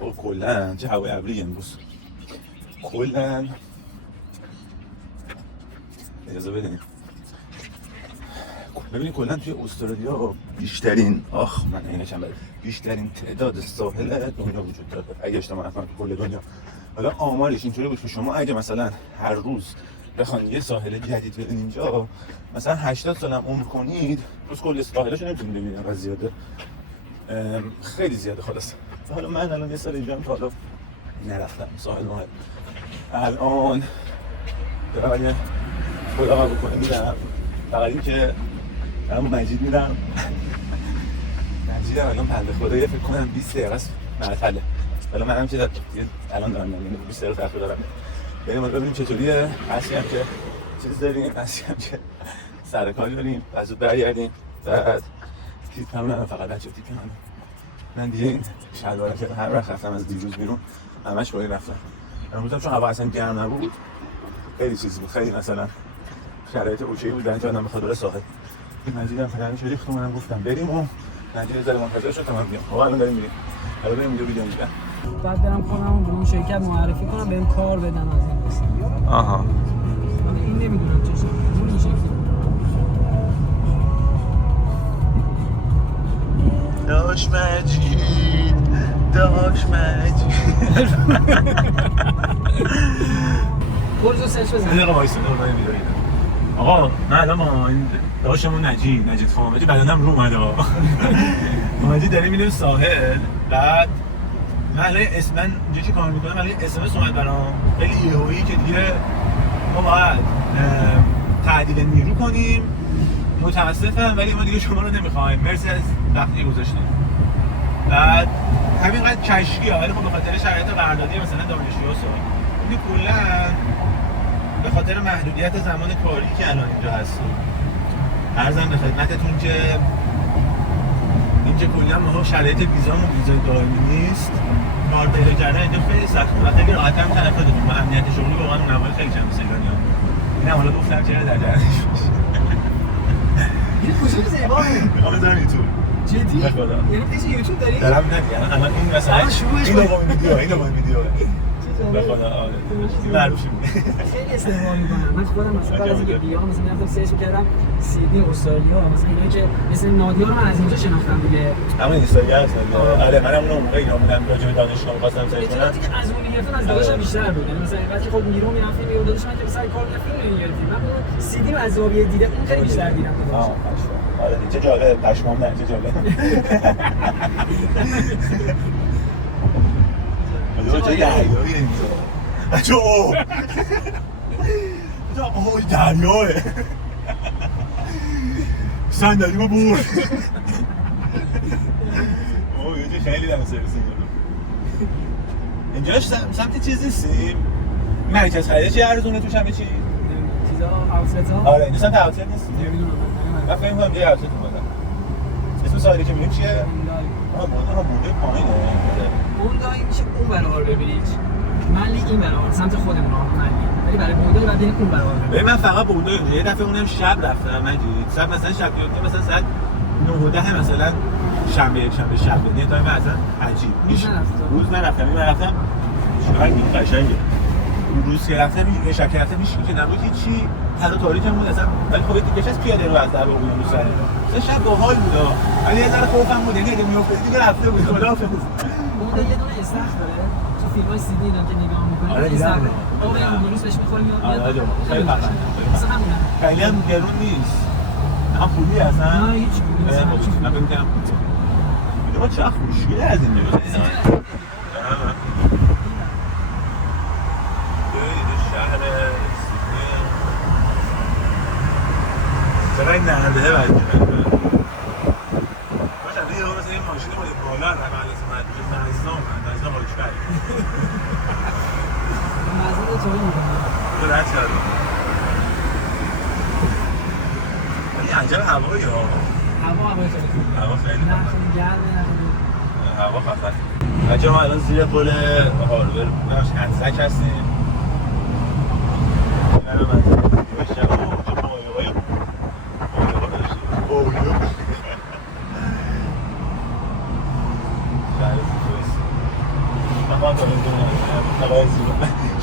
آقا کلن چه هوای ابری امروز کلن اجازه بدین ببینید کلن توی استرالیا بیشترین تعداد ساحل دنیا وجود داره اگه اشتباه نکنم تو کل دنیا. حالا آمارش اینطوری بود که شما اگه مثلا هر روز بخواید یه ساحل جدید برین اینجا مثلا 80 سال هم عمر کنید روز کل ساحلاشو نمیتونید ببینید، انقدر زیاده، خیلی زیاده. خلاص حالا من الان یه سال اینجام تا حالا نرفتم ساحل ماه، الان دارم یه خدا بکنه میرم، فقط این که دارم مجید میرم مجیدم الان بنده خدا یه فکر کنم 20 دقیقه است معطله. حالا منم که الان دارم میرم 20 دقیقه تأخیر دارم، بریم ببینیم چطوریه. هستی هم که چیز داریم، هستی هم که سر کاری داریم، زود برگردیم. بعد تیپ هم ندارم، فقط بچه تیپ هم من دیگه این شلوارم که هر وقت رفتم از دیروز بیرون همش باید رفتم. امروز هم چون هوا اصلا گرم نبود خیلی چیز بود، خیلی مثلا شرایط اوکی بود برای آدم بخواد بره ساحل. این مجیدم پدرش ریخت و منم گفتم بریم و مجید زل منتظر شد تا من بیام. الان داریم میریم، حالا بریم اونجا ویدیو میگیرم. بعد برم خودم به اون شرکت معرفی کنم بهم کار بدن از این قصه. آها من این نمیدونم چه شکلی، این شکلی. داش مجید برو سرچ بزن. دقیقه وایسا دارم ویدیو میگیرم. آقا من الان ما این داشتمون نجید فامجی بدنم رو اومده آقا. مجید داره میره ساحل، بعد من اینجا چی کار میکنم، الان اس ام اس اومد برام خیلی یهویی که دیگه ما باید تعدیل نیرو کنیم، متاسفم ولی ما دیگه شما رو نمیخوایم، مرسی از وقتی گذاشتیم. بعد همینقدر کشکیه، ولی خب به خاطر شرایط قراردادی مثلا دانشجوها این کلا به خاطر محدودیت زمان کاری که الان اینجا هستیم، عرضم به خدمتتون که اینجا کلا ما شرایط ویزامون ویزای دائمی نیست، کار پیدا کردن اینجا خیلی سخته و خیلی راحت هم طرف دادیم. ما امنیت شغلی واقعا اون اول خیلی کم مثل ایرانی‌ها. اینم حالا گفتم چرا در جریانش باشه. این کوچولو زیباه. آقا بذارم یوتیوب. جدی؟ به خدا. یعنی پیش یوتیوب داری؟ دارم نه، الان این مثلا اینو با ویدیو. به خدا آره. این معروفی بود. خیلی استفاده می‌کنم. من خودم مثلا بعد از اینکه بیام مثلا رفتم سرچ می‌کردم سیدنی استرالیا، مثلا اینایی که مثل نادیا رو من از اینجا شناختم دیگه. همون اینستاگرام هست. آره منم اون موقع اینا بودم راجع به دانشگاه می‌خواستم سرچ کنم. اطلاعاتی که از اون می‌گرفتم از داداشم بیشتر بود. یعنی مثلا اینقدر که خب میرم میرفتم میگم داداش من که مثلا کار می‌کنم می‌گرفتم. من اون سیدی رو از زاویه دیده اون خیلی بیشتر دیدم. آره چه جالب، پشمام نه چه جالب. حالا چه دریایی اینجا. بچه اوه دریاه صندلیمو برد. اوه یه خیلی دم سرویس اینجاش سمت چیز نیستیم؟ مرکز خرید چی ارزونه توش همه چی؟ چیزا آوتلت ها؟ آره اینجا سمت آوتلت نیست؟ نمیدونم من فکر می‌کنم یه آوتلت اومدم. اسم سایلی که می‌ریم چیه؟ بونده پایینه. بوندای میشه اون برابر ببینید. ملی این برابر سمت خودمون ملی. ولی برای بوندای بعد این اون برابر. ببین من فقط بوندای اونجا یه دفعه اونم شب رفتم مجید. شب مثلا شب بیاد مثلا ساعت 9:10 مثلا شنبه یه تایم مثلا عجیب. روز نرفتم. من رفتم شاید قشنگه. روز که رفتم یه شب رفتم هیچ که نبود هیچی. حالا تاریکم بود اصلا ولی خب دیگه کش پیاده رو از در اون روز سر. مثلا شب باحال بود. ولی یه ذره خوفم بود دیگه میافتاد دیگه رفته بود. خداحافظ. بوند یه دونه استخر داره. تو فیلم‌های سیدی اینا که نگاه می‌کنی آره استخر. آب امروز بهش می‌خوره میاد. آره خیلی خفن. مثلا همونه. خیلی هم گرون نیست. هم پولی هستن. نه هیچ پولی نیست. من ببینم. ما چه خوشگله از اینجا. چرا این نرده برگیرن باشن دیگه مثلا این ماشین باید بالا روند از مجزا باید شد مزید چایی میکنم تو رد کردم ولی عجب هوایی ها هوای خیلی خوب هوا خیلی نه خیلی گرمه هوا خفت بچه ما الان زیر پل هاربر انزک هستیم این رو منزل دیوشم خواهم تا بدون آقای زیبا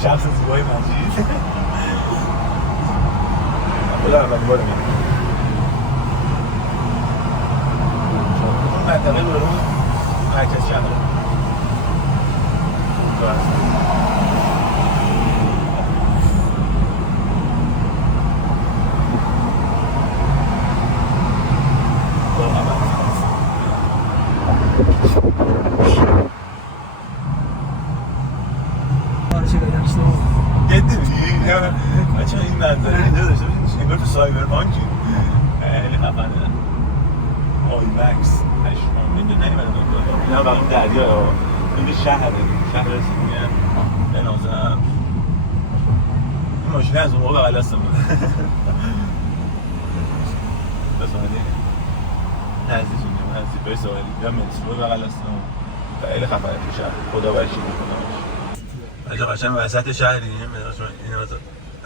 شخص زیبای مجید بلا اولین بار میرم منطقه برو مرکز شهر جدی میگی؟ بچه این منظره اینجا داشته باشید انگار تو سایبرپانکی خیلی خفنه آی مکس هشمان میدون نمیدونم این هم بقیم دریا این شهر رسیدیم به نازم این ماشینه از اون موقع بغل دستم بود بسانه نزدیک اینجا نزدیک به سوالی یا مترو بغل دستم خیلی خفنه تو شهر خدا برشید بچه قشنگ وسط شهریم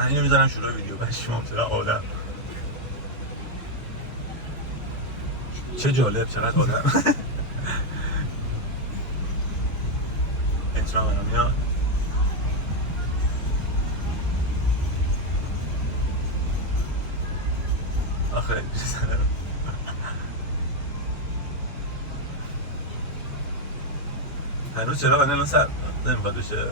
اینو میذارم شروع ویدیو پشمام چرا آدم چه جالب چقدر آدم انترا منو میاد آخه هنوز چرا من الان سر نمیخواد بشه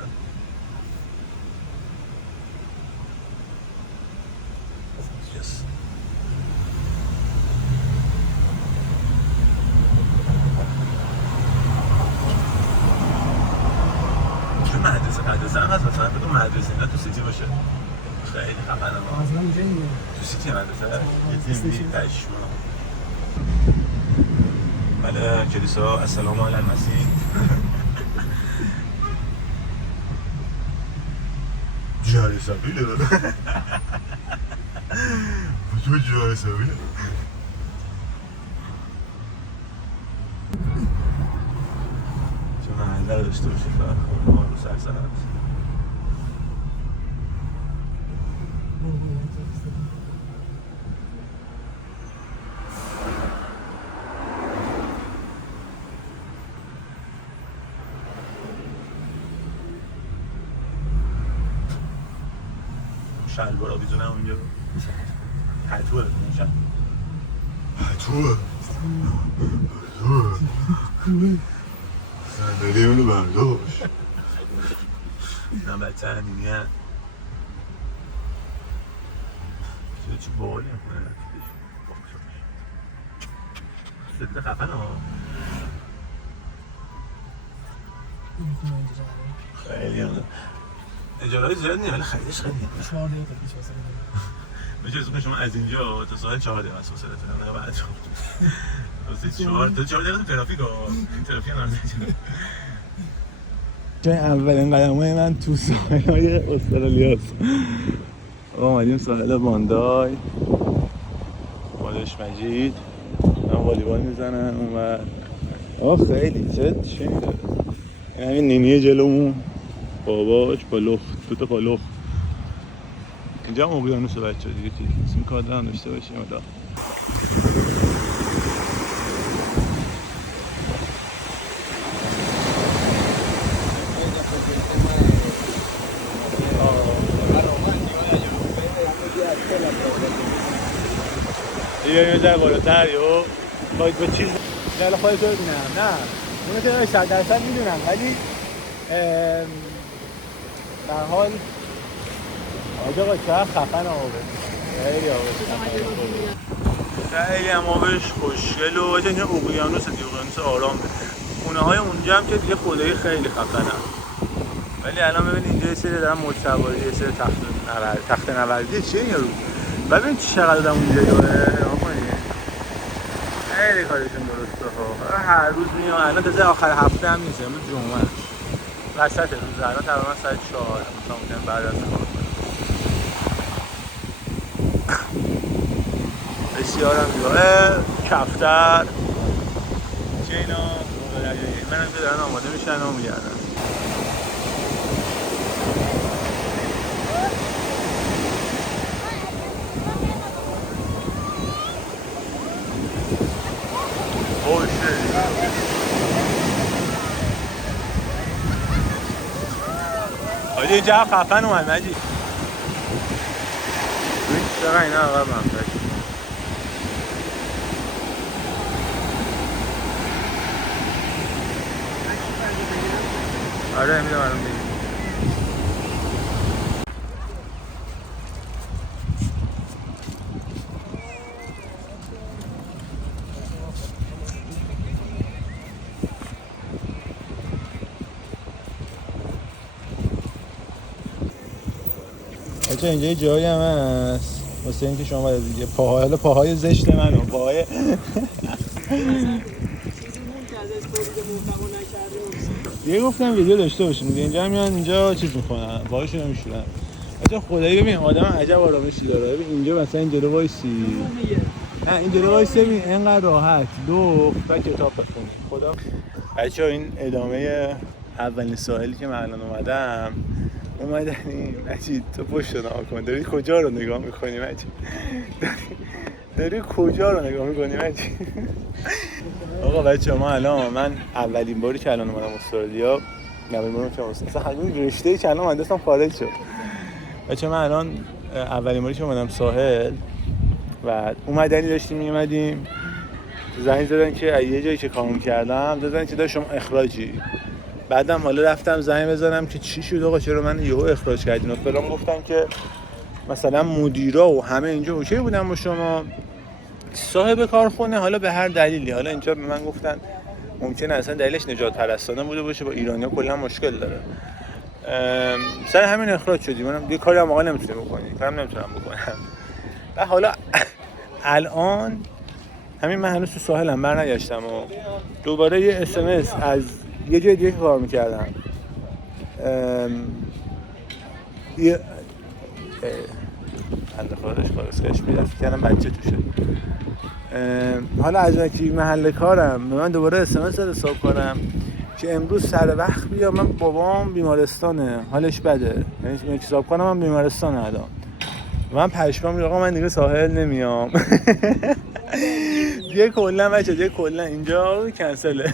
مدرسه هم هست مثلا بدون مدرسه اینا تو سیتی باشه خیلی خفنه اصلا اینجا نیه تو سیتی مدرسه یه تیم پشما بله کلیسا السلام علی المسیح جاری سبیله بچه جاری سبیله چه محله داشته باشه فقط ما رو سرسر هست شلوار آویزونه هم اونجا پتوه بزنشن پتوه صندلی اونو برداشت اینم بچه همینی هم چه باقالی هم کنه خفن ها خیلی هم اجاره های زیاد نیم ولی خریدش خیلی هم 4 دقیقه پیش واسه بچه که شما از اینجا تا ساعت 4 دقیقه است واسه رتونه بعد شد 4 دقیقه ترافیک این ترافیک هم نرزه چه اولین قدمای من تو ساحل‌های استرالیا است اومدیم ساحل باندای بالش مجید من والیبال میزنم و خیلی چه میده این همین نینیه جلومون باباش با لخت دوتا با لخت اینجا هم اقیانوس بچه دیگه این کادر هم داشته باشیم حالا یه ذره بالاتر یو باید با چیز دل خودت رو ببینم نه اونو که 100% میدونم ولی در حال آقا چقدر خفن آبه خیلی آبه خیلی هم آبش خوشگل و اینجا اقیانوس دیگه اقیانوس آرامه خونه های اونجا هم که دیگه خدایی خیلی خفنه ولی الان ببین اینجا یه سری دارن موج سواری یه سری تخت نوردی چیه این رو ببین چقدر دارم اونجا خیلی کارشون درسته ها هر روز میان الان تازه آخر هفته هم نیست امروز جمعه وسط روز الان تقریبا ساعت 4 مثلا ممکنه بعد از کار بسیار هم زیبا کفتر چه اینا من هم که دارن آماده میشن و میگردن آجی اینجا خفن اومد مجید. چقدر اینا عقب هم فکر. آره میدونم الان میگم. بچه اینجا یه جایی هم هست واسه اینکه شما باید دیگه پاهای زشت منو پاهای دیگه گفتم ویدیو داشته باشیم دیگه. اینجا میان اینجا چیز میکنن پاهاشونو میشورن. بچه خدایی ببین آدم عجب آرامشی داره. ببین اینجا مثلا این جلو وایسی، نه این جلو وایسی ببین اینقدر راحت دو تا کتاب بخونی. خدا بچه این ادامه اولین سوالی که من الان اومدنی مجید تو پشت رو نگاه کن. داری کجا رو نگاه میکنی مجید؟ داری کجا رو نگاه میکنی مجید؟ آقا بچه ما الان من اولین باری که الان اومدم استرالیا، اولین باری که اصلا همین رشته که الان مهندسم خارج شد. بچه من الان اولین باری که اومدم ساحل و اومدنی داشتیم میومدیم زنگ زدن که یه جایی که کار کردم دادن که داشت شما اخراجی. بعدم حالا رفتم زنگ بزنم که چی شد آقا چرا من یهو اخراج کردین؟ فلان گفتم که مثلا مدیرا و همه اینجا اوکی بودن با شما، صاحب کارخونه حالا به هر دلیلی، حالا اینجا به من گفتن ممکنه اصلا دلیلش نجات پرستانه بوده باشه، با ایرانی‌ها کلا مشکل داره، سر همین اخراج شدیم. منم دیگه کاری هم آقا نمیتونم بکنی، کارم نمیتونم بکنم. و حالا الان همین من هنوز تو ساحلم برنگشتم و دوباره یه SMS از یه جای دیگه کار میکردم یه بنده خودش کارش میرفت کردم بچه توشه. حالا از وقتی محل کارم به من دوباره SMS داد حساب کنم که امروز سر وقت بیا، من بابام بیمارستانه حالش بده، یعنی حساب کنم من بیمارستانه الان. من پشمام میگه آقا من دیگه ساحل نمیام. دیگه کلا بچه دیگه کلا اینجا کنسله.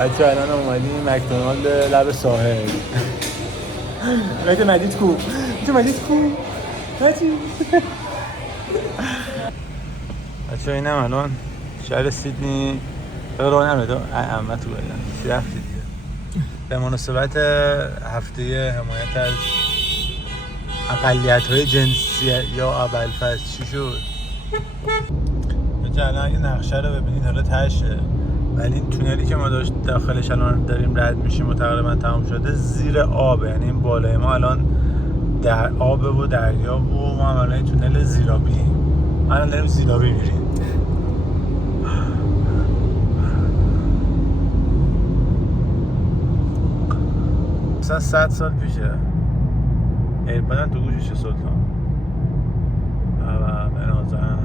بچه الان اومدیم مکدونالد لب ساحل. بچه مجید کو؟ بچه اینم الان شهر سیدنی راه نمیده اما تو بگم چی رفتی دیگه به مناسبت هفته حمایت از اقلیت‌های جنسی یا ابوالفضل چی شد؟ بچه الان اگه نقشه رو ببینید حالا تشه، ولی این تونلی که ما داخلش الان داریم رد میشیم و تقریبا تمام شده زیر آبه، یعنی این بالای ما الان در آب و دریا و ما الان این تونل زیرابی، ما الان داریم زیرابی میریم. مثلا 100 سال پیشه ایرپادن تو گوشش سلطان و بنازم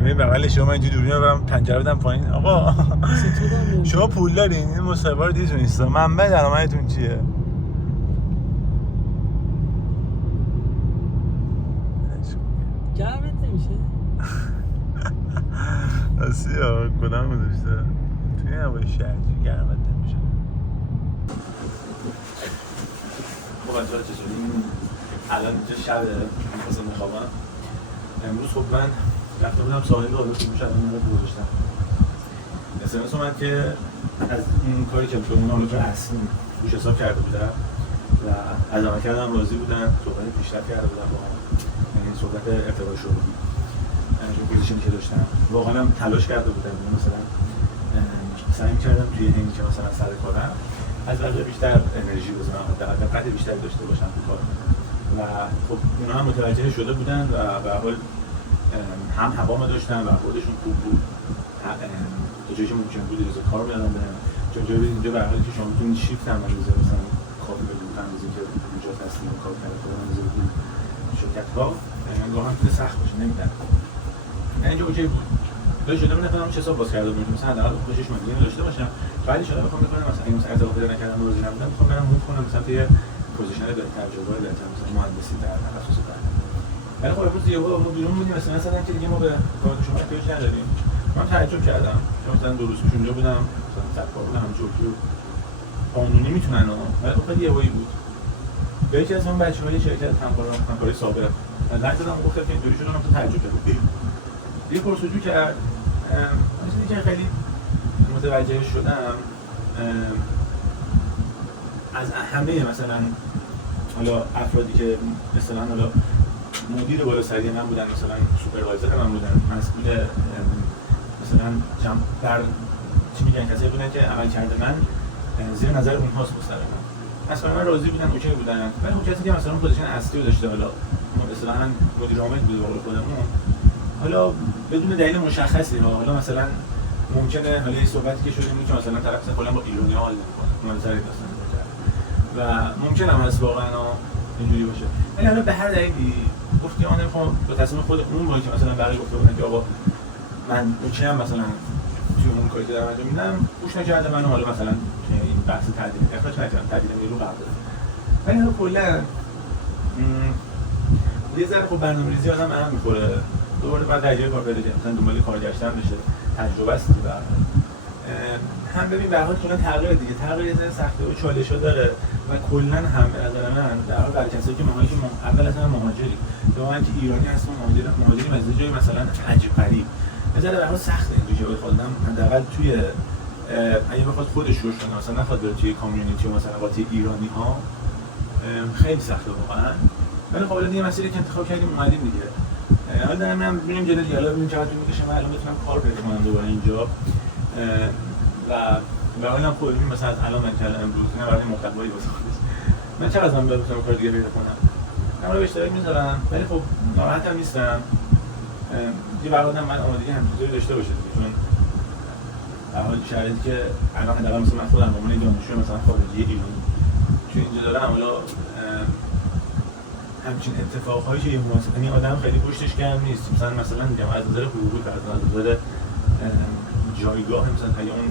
همین بغل شما اینجوری دوربین رو برم پنجره بدم پایین. آقا شما پول دارین این مصاحبه رو دیدتون نیستا منبع درآمدتون چیه؟ گرمت نمیشه؟ راستی آقا کدام گذاشته توی هوای شهری گرمت نمیشه. خب بچه‌ها چطوری؟ الان اینجا شبه مثلا میخوابم. امروز خب من رفته بودم ساحل رو آلوش میشه الان رو گذاشتم. SMS اومد که از این کاری که می‌کنم اون رو اصلا روش حساب کرده بودم و از عمل کردم راضی بودن، صحبت پیشرفت کرده بودم با هم، یعنی صحبت ارتباط شغلی چون پوزیشنی که داشتم واقعا هم تلاش کرده بودم، مثلا سعی می‌کردم توی این که مثلا سر کارم از بقیه بیشتر انرژی بزنم، دقت بیشتری داشته باشم تو کارم و خب اونا هم متوجه شده بودن و به هر حال هم هوامو داشتن و خودشون خوب بود تا جایی که ممکن بود روز کار بدن بهم، چون جایی اینجا به هر حالی که شما میتونید شیفت هم روز مثلا کافی بدون اندازه که اونجا هستیم و کار کرده خودم اندازه بدون شرکت‌ها گاهی هم سخت باشه نمیدن. اینجا اوکی بود. داشت شده من نفهمم چه حساب باز کرده بود، مثلا حداقل خوشش مدیون داشته باشم. بعد ان شاءالله بخوام بکنم مثلا این ارتباط پیدا نکردم روزی نمیدم میخوام برم موو کنم مثلا توی پوزیشن بهتر، جایگاه بهتر، مثلا مهندسی در تخصص بعد. ولی خب امروز یهو ما بیرون بودیم مثلا که دیگه ما به کار شما احتیاج نداریم. من تعجب کردم چون مثلا 2 روز پیش اونجا بودم مثلا سرکار بودم همونجور که قانونی میتونن ولی خیلی یهویی بود. به یکی از اون بچه‌های شرکت همکاری سابق زنگ زدم گفتم که اینطوری شده، من تعجب کردم. یه پرسجو کرد، چیزی که خیلی متوجه شدم از همه مثلا حالا افرادی که مثلا حالا مدیر بالا سری من بودن، مثلا سوپروایزر من بودن، مسئول مثلا در چی میگن کسایی بودن که عمل کرده من زیر نظر اونهاست مستقیما. مثلا من راضی بودن، اوکی بودن. ولی اون کسی که مثلا پوزیشن اصلی رو داشته، حالا مثلا مدیر عامل بود به قول خودمون، حالا بدون دلیل مشخصی حالا مثلا ممکنه حالا یه صحبتی که شده بود که مثلا طرف کلا با ایرانی حال نمی‌کنه، من سر داستان می‌کنه و ممکنه هم از واقعا اینجوری باشه. ولی حالا به هر دلیلی گفت که من نمی‌خوام به تصمیم خود اون باشه که مثلا بقیه گفته بودن که آقا من اوکی ام مثلا توی اون کاری که دارم انجام میدم، گوش نکرده منو، حالا مثلا که این بحث تعدیل اخراج نکردم، تعدیل نیرو قبل دادم. ولی حالا کلا یه ذره خب برنامه‌ریزی آدم اهم می‌خوره. دوباره بعد درجه کار پیدا کنم، مثلا دنبال کار گشتن بشه، تجربه است دیگه. هم ببین به هر حال کلا تغییر دیگه، تغییر یه سخته و چالش‌ها داره و کلا هم به نظر من در حال برای کسایی که ماهایی که اول از همه مهاجری، تو من که ایرانی هستم مهاجری از جای مثلا عجیب غریب، مثلا به هر حال سخته اینجوری که بخواد حداقل توی اگه بخواد خودش روش کنه، مثلا نخواد بره توی کامیونیتی و مثلا قاطی ایرانی‌ها، خیلی سخته واقعا. ولی خب دیگه مسیری که انتخاب کردیم اومدیم دیگه. حالا دارم میرم ببینیم جلوی دیگه، حالا ببینیم چقدر طول میکشه، من الان بتونم کار پیدا کنم دوباره اینجا و برای هم خودم مثلا از الان من کردم امروز نه برای محتوایی واسه خودش من چقدر من بتونم کار دیگه پیدا کنم. من رو به اشتراک میذارم ولی خب ناراحت هم نیستم. یه برادرم من آمادگی همینجوری داشته باشه چون در حال شرایطی که الان حداقل مثلا من خودم به عنوان دانشجو مثلا خارجی ایرانی چون اینجا دارم، حالا همچین اتفاقهایی که یعنی آدم خیلی پشتش گرم نیست، مثلا میگم از نظر حقوقی، از نظر جایگاه، مثلا اگه اون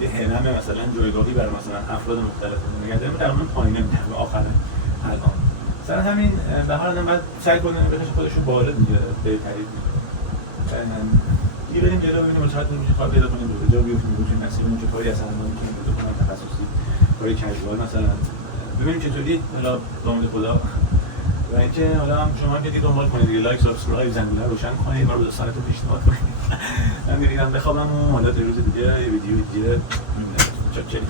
یه هرم مثلا جایگاهی برای مثلا افراد مختلف نگه داریم در اون پایینه میده به آخر الان سر همین به هر حال بعد سعی کنه بکشه خودش رو بالا دیگه بهترین دیگه بریم جلو ببینیم چقدر میشه کار پیدا کنیم جا بیفتیم بتونیم مسیرمون چه کاری اصلا میتونیم پیدا کنیم تخصصی کاری کژوال مثلا ببینیم چطوری حالا با امید خدا و اینکه حالا هم شما که دنبال کنید دیگه، لایک سابسکرایب زنگوله رو روشن کنید و به دوستانتون پیشنهاد کنید. من میرم بخوابم و حالا تا روز دیگه یه ویدیو دیگه چاکری.